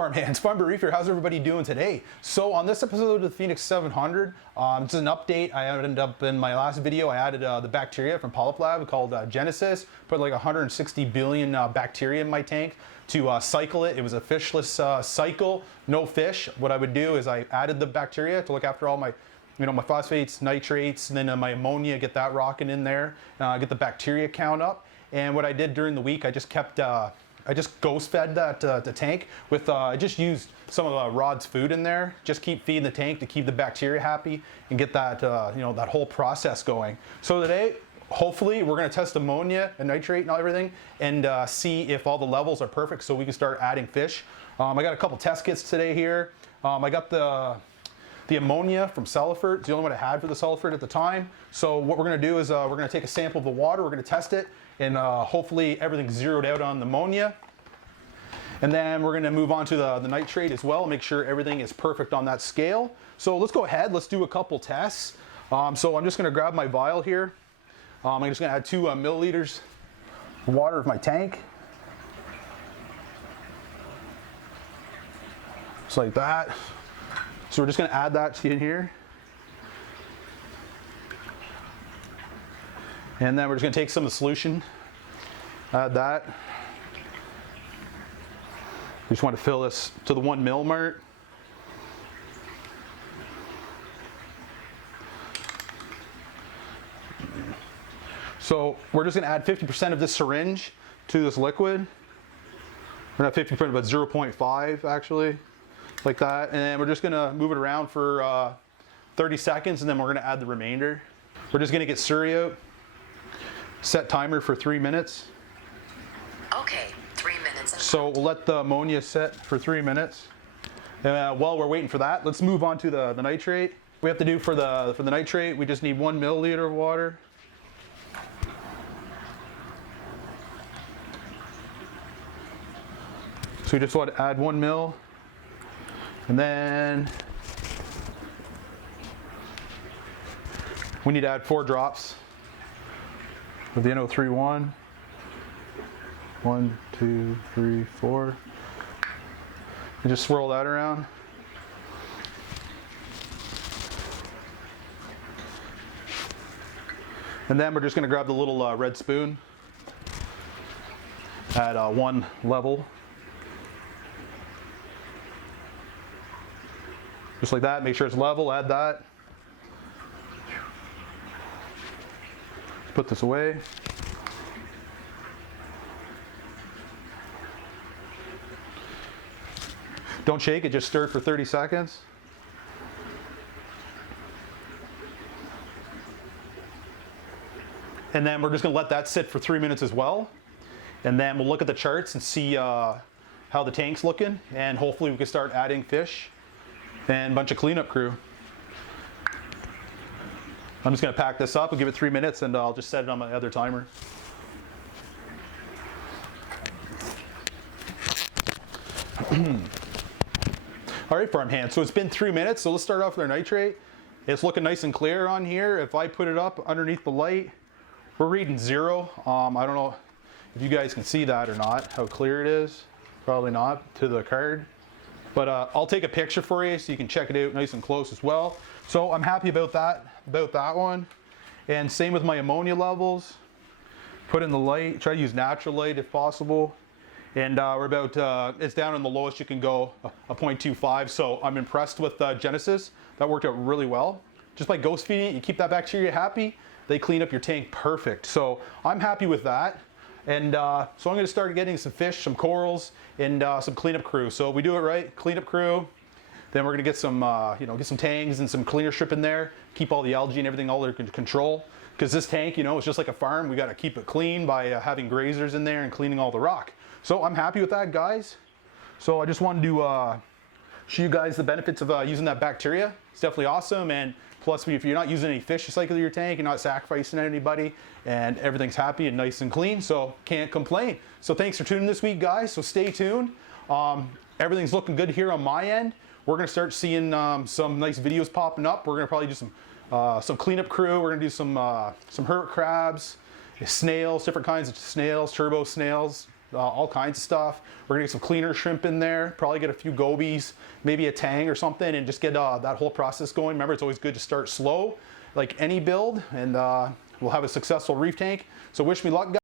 farmhands, Farm REEF here. How's everybody doing today? So on this episode of the Phoenix 700, it's an update. I ended up in my last video, I added the bacteria from Polyp Lab called Genesis. Put like 160 billion bacteria in my tank to cycle it. It was a fishless cycle, no fish. What I would do is I added the bacteria to look after all my my phosphates, nitrates, and then my ammonia, get that rocking in there, get the bacteria count up. And what I did during the week, I just kept I just ghost fed that the tank with, I just used some of Rod's food in there. Just keep feeding the tank to keep the bacteria happy and get that, that whole process going. So today, hopefully, we're gonna test ammonia and nitrate and everything and see if all the levels are perfect so we can start adding fish. I got a couple test kits today here. I got the ammonia from Celifert. It's the only one I had for the Celifert at the time. So what we're gonna do is we're gonna take a sample of the water, we're gonna test it, and hopefully everything's zeroed out on the ammonia. And then we're gonna move on to the nitrate as well, make sure everything is perfect on that scale. So let's go ahead, let's do a couple tests. So I'm just gonna grab my vial here. I'm just gonna add 2 milliliters of water of my tank. Just like that. So we're just gonna add that in here. And then we're just gonna take some of the solution, add that. We just want to fill this to the 1 ml mark. So we're just gonna add 50% of this syringe to this liquid. We're not 50%, but 0.5 actually, like that. And then we're just gonna move it around for 30 seconds and then we're gonna add the remainder. We're just gonna get Surrey out. Set timer for 3 minutes. Okay, 3 minutes. So we'll let the ammonia set for 3 minutes. While we're waiting for that, let's move on to the nitrate. We have to do for the nitrate, we just need 1 milliliter of water. So we just want to add 1 ml. And then we need to add 4 drops of the NO3-1. 1, 2, 3, 4. And just swirl that around. And then we're just going to grab the little red spoon at 1 level. Just like that, make sure it's level, add that. Put this away. Don't shake it, just stir it for 30 seconds. And then we're just gonna let that sit for 3 minutes as well. And then we'll look at the charts and see how the tank's looking. And hopefully we can start adding fish and a bunch of cleanup crew. I'm just gonna pack this up, I'll give it 3 minutes and I'll just set it on my other timer. All right, farmhands, so it's been 3 minutes, so let's start off with our nitrate. It's looking nice and clear on here. If I put it up underneath the light, we're reading 0. I don't know if you guys can see that or not, how clear it is. Probably not to the card. But I'll take a picture for you so you can check it out nice and close as well. So I'm happy about that one. And same with my ammonia levels. Put in the light, try to use natural light if possible. And we're about, it's down in the lowest you can go, a 0.25. So I'm impressed with Genesis. That worked out really well. Just by ghost feeding it, you keep that bacteria happy, they clean up your tank perfect. So I'm happy with that. And so I'm gonna start getting some fish, some corals, and some cleanup crew. So if we do it right, cleanup crew, then we're gonna get some, get some tangs and some cleaner strip in there, keep all the algae and everything all under control. Because this tank, it's just like a farm. We gotta keep it clean by having grazers in there and cleaning all the rock. So I'm happy with that, guys. So I just wanted to show you guys the benefits of using that bacteria. It's definitely awesome. And plus, if you're not using any fish to cycle your tank, you're not sacrificing anybody, and everything's happy and nice and clean, so can't complain. So thanks for tuning this week, guys. So stay tuned. Everything's looking good here on my end. We're gonna start seeing some nice videos popping up. We're gonna probably do some cleanup crew. We're gonna do some hermit crabs, snails, different kinds of snails, turbo snails, all kinds of stuff. We're gonna get some cleaner shrimp in there, probably get a few gobies, maybe a tang or something, and just get that whole process going. Remember, it's always good to start slow, like any build, and we'll have a successful reef tank. So wish me luck, guys.